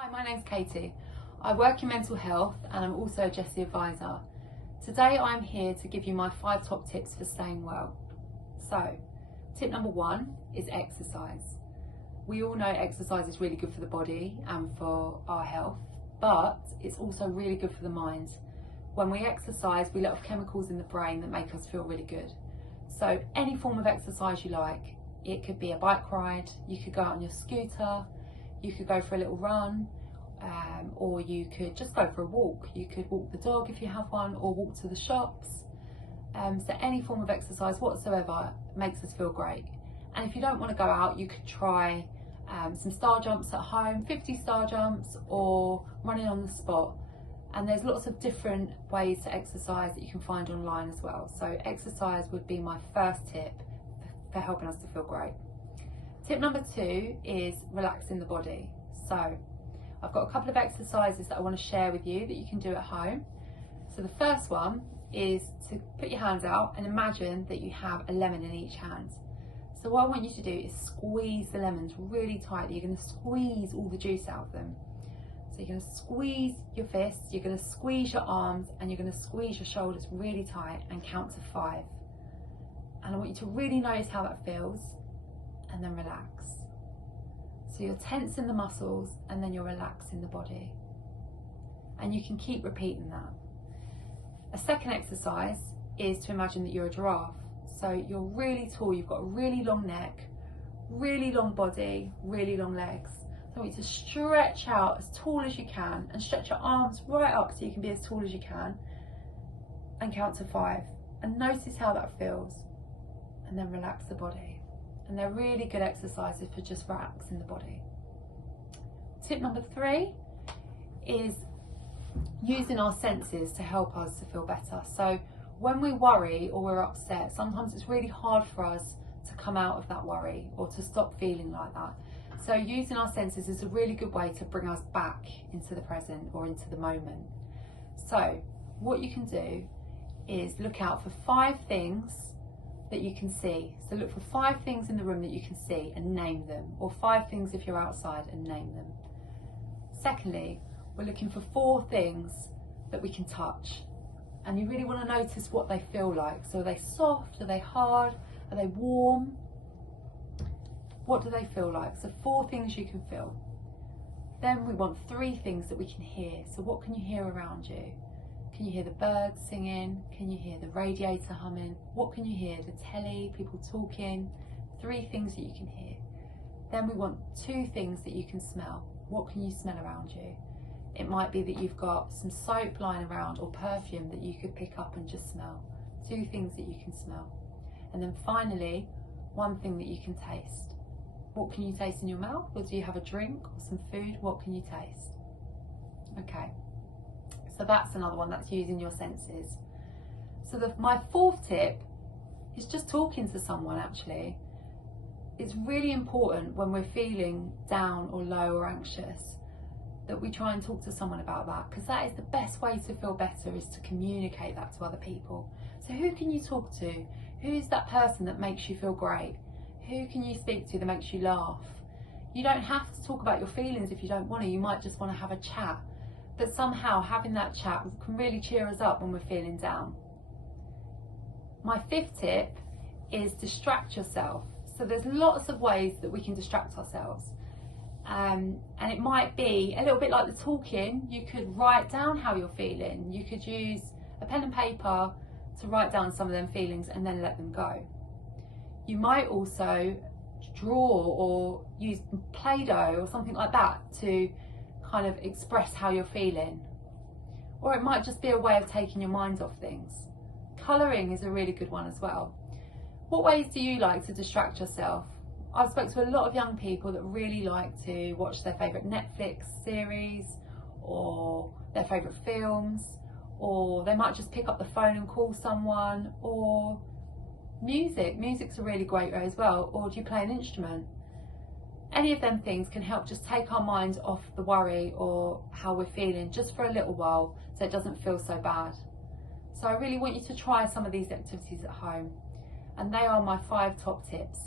Hi, my name's Katie. I work in mental health and I'm also a Jesey advisor. Today I'm here to give you my 5 top tips for staying well. So, tip number 1 is exercise. We all know exercise is really good for the body and for our health, but it's also really good for the mind. When we exercise, we let off chemicals in the brain that make us feel really good. So any form of exercise you like, it could be a bike ride, you could go out on your scooter, you could go for a little run, or you could just go for a walk. You could walk the dog if you have one, or walk to the shops. So any form of exercise whatsoever makes us feel great. And if you don't want to go out, you could try some star jumps at home, 50 star jumps, or running on the spot. And there's lots of different ways to exercise that you can find online as well. So exercise would be my first tip for helping us to feel great. Tip number 2 is relaxing the body. So I've got a couple of exercises that I want to share with you that you can do at home. So the first one is to put your hands out and imagine that you have a lemon in each hand. So what I want you to do is squeeze the lemons really tightly. You're going to squeeze all the juice out of them. So you're going to squeeze your fists, you're going to squeeze your arms, and you're going to squeeze your shoulders really tight and count to 5. And I want you to really notice how that feels, and then relax. So you're tensing the muscles and then you're relaxing the body. And you can keep repeating that. A second exercise is to imagine that you're a giraffe. So you're really tall, you've got a really long neck, really long body, really long legs. So I want you to stretch out as tall as you can and stretch your arms right up so you can be as tall as you can, and count to 5. And notice how that feels, and then relax the body. And they're really good exercises for just relaxing the body. Tip number 3 is using our senses to help us to feel better. So when we worry or we're upset, sometimes it's really hard for us to come out of that worry or to stop feeling like that. So using our senses is a really good way to bring us back into the present or into the moment. So what you can do is look out for 5 things that you can see. So look for 5 things in the room that you can see and name them, or 5 things if you're outside and name them. Secondly, we're looking for 4 things that we can touch, and you really want to notice what they feel like. So are they soft, are they hard, are they warm? What do they feel like? So 4 things you can feel. Then we want 3 things that we can hear. So what can you hear around you? Can you hear the birds singing? Can you hear the radiator humming? What can you hear? The telly, people talking? 3 things that you can hear. Then we want 2 things that you can smell. What can you smell around you? It might be that you've got some soap lying around or perfume that you could pick up and just smell. 2 things that you can smell. And then finally, 1 thing that you can taste. What can you taste in your mouth? Or do you have a drink or some food? What can you taste? Okay. So that's another one, that's using your senses. So my 4th tip is just talking to someone actually. It's really important when we're feeling down or low or anxious that we try and talk to someone about that, because that is the best way to feel better, is to communicate that to other people. So who can you talk to? Who's that person that makes you feel great? Who can you speak to that makes you laugh? You don't have to talk about your feelings if you don't want to. You might just want to have a chat. But somehow having that chat can really cheer us up when we're feeling down. My 5th tip is distract yourself. So there's lots of ways that we can distract ourselves. And it might be a little bit like the talking. You could write down how you're feeling. You could use a pen and paper to write down some of them feelings and then let them go. You might also draw or use Play-Doh or something like that to kind of express how you're feeling. Or it might just be a way of taking your mind off things. Colouring is a really good one as well. What ways do you like to distract yourself? I've spoken to a lot of young people that really like to watch their favourite Netflix series or their favourite films, or they might just pick up the phone and call someone, or music. Music's a really great way as well. Or do you play an instrument? Any of them things can help just take our mind off the worry or how we're feeling just for a little while, so it doesn't feel so bad. So I really want you to try some of these activities at home, and they are my 5 top tips.